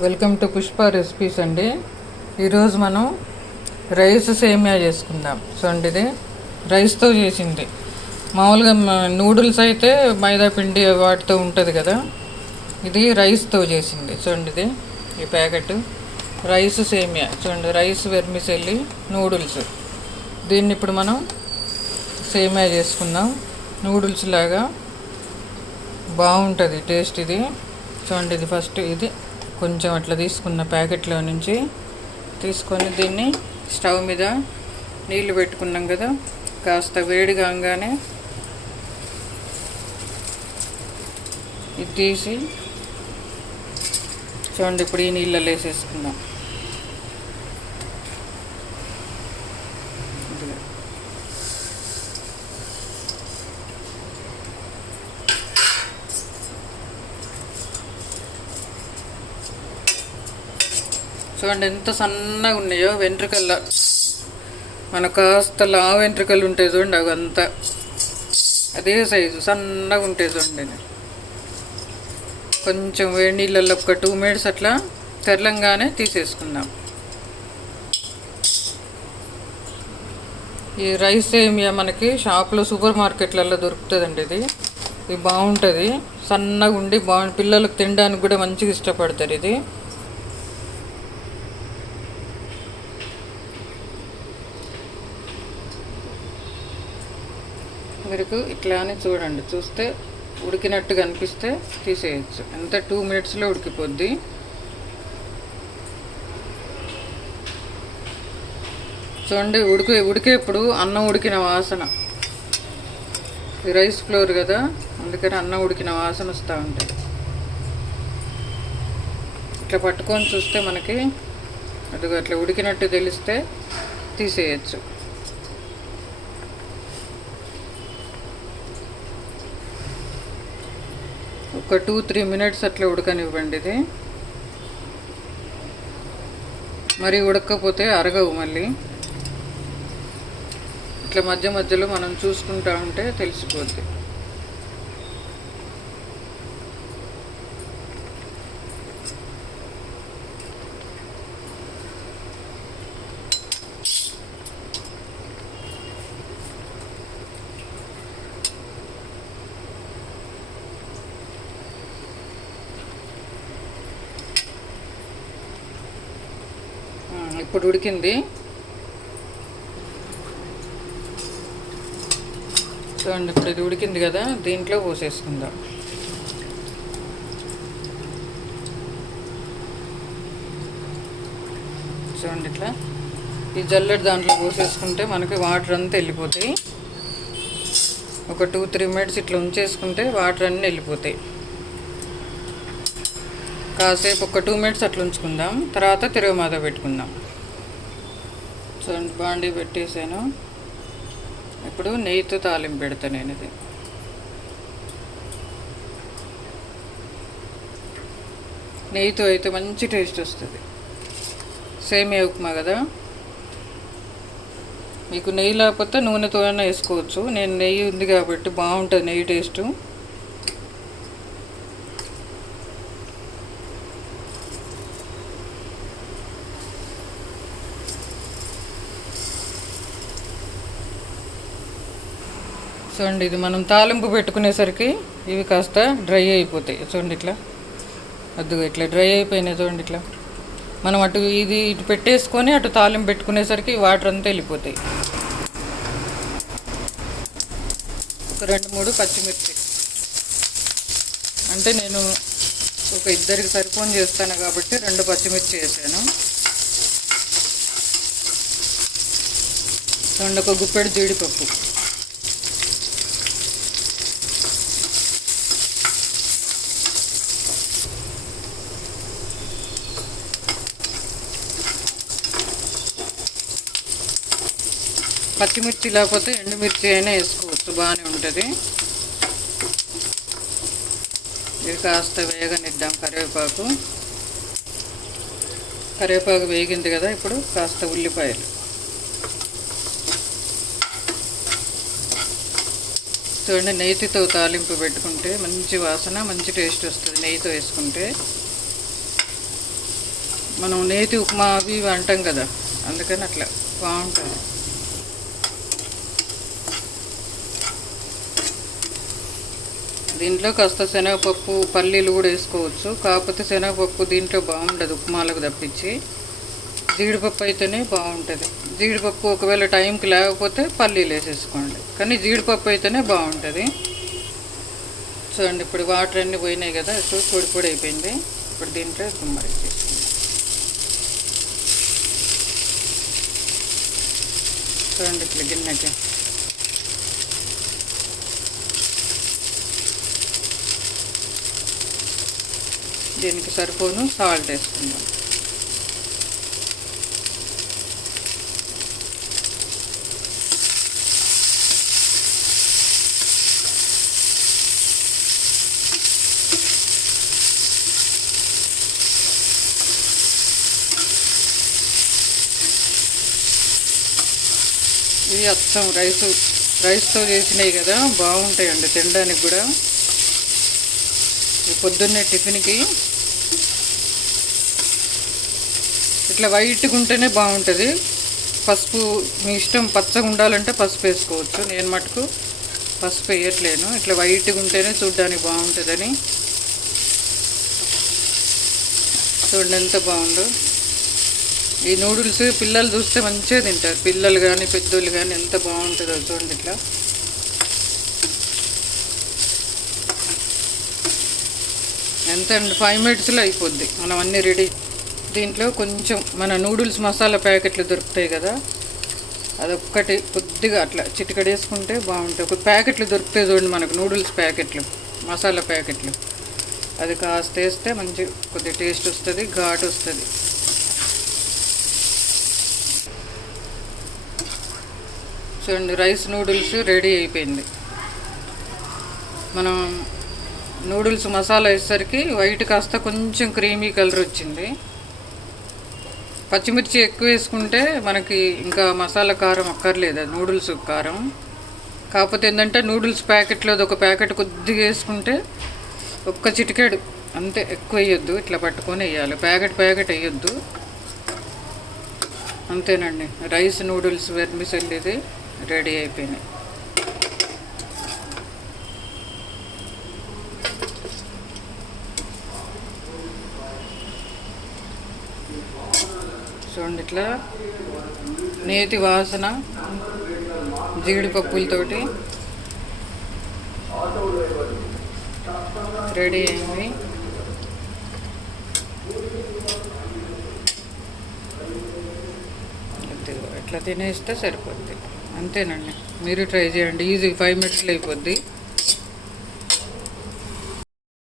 Welcome to Pushpa recipes అండి. ఈరోజు మనం రైస్ సేమియా చేసుకుందాం. చూడండి, ఇది రైస్తో చేసింది. మామూలుగా నూడిల్స్ అయితే మైదా పిండి వాటితో ఉంటుంది కదా, ఇది రైస్తో చేసింది. చూడండి, ఇది ఈ ప్యాకెట్ రైస్ సేమియా. చూడండి, రైస్ వెర్మిసెల్లి నూడిల్స్. దీన్ని ఇప్పుడు మనం సేమియా చేసుకుందాం. నూడిల్స్ లాగా బాగుంటుంది టేస్ట్ ఇది. చూడండి, ఇది ఫస్ట్ ఇది కొంచెం అట్లా తీసుకున్న ప్యాకెట్లో నుంచి తీసుకొని దీన్ని స్టవ్ మీద నీళ్ళు పెట్టుకున్నాం కదా, కాస్త వేడి కాగానే ఇది తీసి చూడండి ఇప్పుడు ఈ నీళ్ళలో వేసేసుకుందాం. చూడండి ఎంత సన్నగా ఉన్నాయో వెంట్రుకల్లో. మన కాస్త లావు వెంట్రుకలు ఉంటాయి చూడండి, అవి అంతా అదే సైజు సన్నగా ఉంటాయి చూడండి. కొంచెం వేడి నీళ్ళల్లో ఒక 2 minutes అట్లా తెరలంగానే తీసేసుకుందాం. ఈ రైస్ సేమియా మనకి షాప్లో సూపర్ మార్కెట్లలో దొరుకుతుందండి. ఇది బాగుంటుంది, సన్నగా ఉండి పిల్లలకు తినడానికి కూడా మంచిగా ఇష్టపడతారు. ఇది మీరు ఇట్లానే చూడండి, చూస్తే ఉడికినట్టుగా అనిపిస్తే తీసేయచ్చు. ఎంత 2 minutesలో ఉడికిపోద్ది. చూడండి ఉడికేప్పుడు అన్నం ఉడికిన వాసన, ఇది రైస్ ఫ్లోర్ కదా, అందుకని అన్నం ఉడికిన వాసన వస్తూ ఉంటుంది. ఇట్లా పట్టుకొని చూస్తే మనకి అదిగో అట్లా ఉడికినట్టు తెలిస్తే తీసేయచ్చు. ఒక 2-3 minutes అట్లా ఉడకనివ్వండి. ఇది మరి ఉడకపోతే అరగవు. మళ్ళీ ఇట్లా మధ్య మధ్యలో మనం చూసుకుంటా ఉంటే తెలిసిపోద్ది. ఇప్పుడు ఉడికింది. చూడండి ఇప్పుడు ఇది ఉడికింది కదా, దీంట్లో పోసేసుకుందాం. చూడండి ఇట్లా ఈ జల్లెడ దాంట్లో పోసేసుకుంటే మనకి వాటర్ అంతా వెళ్ళిపోతాయి. ఒక 2-3 minutes ఇట్లా ఉంచేసుకుంటే వాటర్ అన్నీ వెళ్ళిపోతాయి. కాసేపు ఒక 2 minutes అట్లా ఉంచుకుందాం, తర్వాత తిరగమాత పెట్టుకుందాం. చూడండి బాండీ పెట్టేసాను. ఇప్పుడు నెయ్యితో తాలింపు పెడతాను నేను. ఇది నెయ్యితో అయితే మంచి టేస్ట్ వస్తుంది. సేమియా ఉప్మా కదా, మీకు నెయ్యి లేకపోతే నూనెతో అయినా వేసుకోవచ్చు. నేను నెయ్యి ఉంది కాబట్టి బాగుంటుంది నెయ్యి టేస్టు. చూడండి ఇది మనం తాలింపు పెట్టుకునేసరికి ఇవి కాస్త డ్రై అయిపోతాయి. చూడండి ఇట్లా అద్దుగా ఇట్లా డ్రై అయిపోయినాయి. చూడండి ఇట్లా మనం ఇటు పెట్టేసుకొని అటు తాలింపు పెట్టుకునేసరికి వాటర్ అంతా వెళ్ళిపోతాయి. ఒక 2-3 పచ్చిమిర్చి, అంటే నేను ఒక ఇద్దరికి సరిపోని చేస్తాను కాబట్టి 2 పచ్చిమిర్చి వేసాను. చూడండి ఒక గుప్పెడు జీడిపప్పు, పచ్చిమిర్చి లేకపోతే ఎండుమిర్చి అయినా వేసుకోవచ్చు, బాగానే ఉంటుంది. ఇది కాస్త వేగనిద్దాం. కరివేపాకు వేగింది కదా, ఇప్పుడు కాస్త ఉల్లిపాయలు. చూడండి నెయ్యితో తాలింపు పెట్టుకుంటే మంచి వాసన, మంచి టేస్ట్ వస్తుంది నెయ్యితో వేసుకుంటే. మనం నేతి ఉప్మా అవి ఇవి అంటాం కదా, అందుకని అట్లా బాగుంటుంది. దీంట్లో కాస్త శనగపప్పు పల్లీలు కూడా వేసుకోవచ్చు, కాకపోతే శనగపప్పు దీంట్లో బాగుండదు ఉప్మాలకు తప్పించి. జీడిపప్పు అయితేనే బాగుంటుంది. జీడిపప్పు ఒకవేళ టైంకి లేకపోతే పల్లీలు వేసేసుకోండి, కానీ జీడిపప్పు అయితేనే బాగుంటుంది. చూడండి ఇప్పుడు వాటర్ అన్నీ పోయినాయి కదా, ఇప్పుడు పొడి పొడి అయిపోయింది. ఇప్పుడు దీంట్లో గుమ్మడి చేసుకుందాం. చూడండి ఇట్లా గిన్నెకి దీనికి సరిపోను సాల్ట్ వేసుకుందాం. ఇవి అచ్చం రైస్తో చేసినాయి కదా, బాగుంటాయండి తినడానికి కూడా. ఈ పొద్దున్నే టిఫిన్కి ఇట్లా వైట్గా ఉంటేనే బాగుంటుంది. పసుపు మీ ఇష్టం, పచ్చగా ఉండాలంటే పసుపు వేసుకోవచ్చు. నేను మటుకు పసుపు వేయట్లేను, ఇట్లా వైట్గా ఉంటేనే చూడ్డానికి బాగుంటుందని. చూడండి ఎంత బాగుందో. ఈ నూడిల్స్ పిల్లలు చూస్తే మంచిగా తింటారు, పిల్లలు కానీ పెద్దోళ్ళు కానీ. ఎంత బాగుంటుందో చూడండి. ఇట్లా ఎంత 5 మినిట్స్లో అయిపోద్ది మనం అన్నీ రెడీ. దీంట్లో కొంచెం మన నూడిల్స్ మసాలా ప్యాకెట్లు దొరుకుతాయి కదా, అదొక్కటి కొద్దిగా అట్లా చిటికడేసుకుంటే బాగుంటాయి. ఒక ప్యాకెట్లు దొరుకుతాయి చూడండి మనకు, నూడిల్స్ ప్యాకెట్లు, మసాలా ప్యాకెట్లు. అది కాస్త వేస్తే మంచి కొద్దిగా టేస్ట్ వస్తుంది, ఘాటు వస్తుంది. చూడండి రైస్ నూడిల్స్ రెడీ అయిపోయింది. మనం నూడిల్స్ మసాలా వేసేసరికి వైట్ కాస్త కొంచెం క్రీమీ కలర్ వచ్చింది. పచ్చిమిర్చి ఎక్కువ వేసుకుంటే మనకి ఇంకా మసాలా కారం అక్కర్లేదు, అది నూడిల్స్ కారం. కాకపోతే ఏంటంటే నూడిల్స్ ప్యాకెట్లో ఒక ప్యాకెట్ కొద్దిగా వేసుకుంటే ఒక్క చిటికెడు అంతే, ఎక్కువ వేయొద్దు. ఇట్లా పట్టుకొని వేయాలి, ప్యాకెట్ వేయొద్దు. అంతేనండి, రైస్ నూడిల్స్ వెర్మిసెల్లి ఇది రెడీ అయిపోయినాయి. చూడండి ఇట్లా నేతి వాసన జీడిపప్పులతోటి రెడీ అయింది. ఇట్లా తినేస్తే సరిపోద్ది. అంతేనండి, మీరు ట్రై చేయండి. ఈజీ 5 మినిట్స్లో అయిపోద్ది.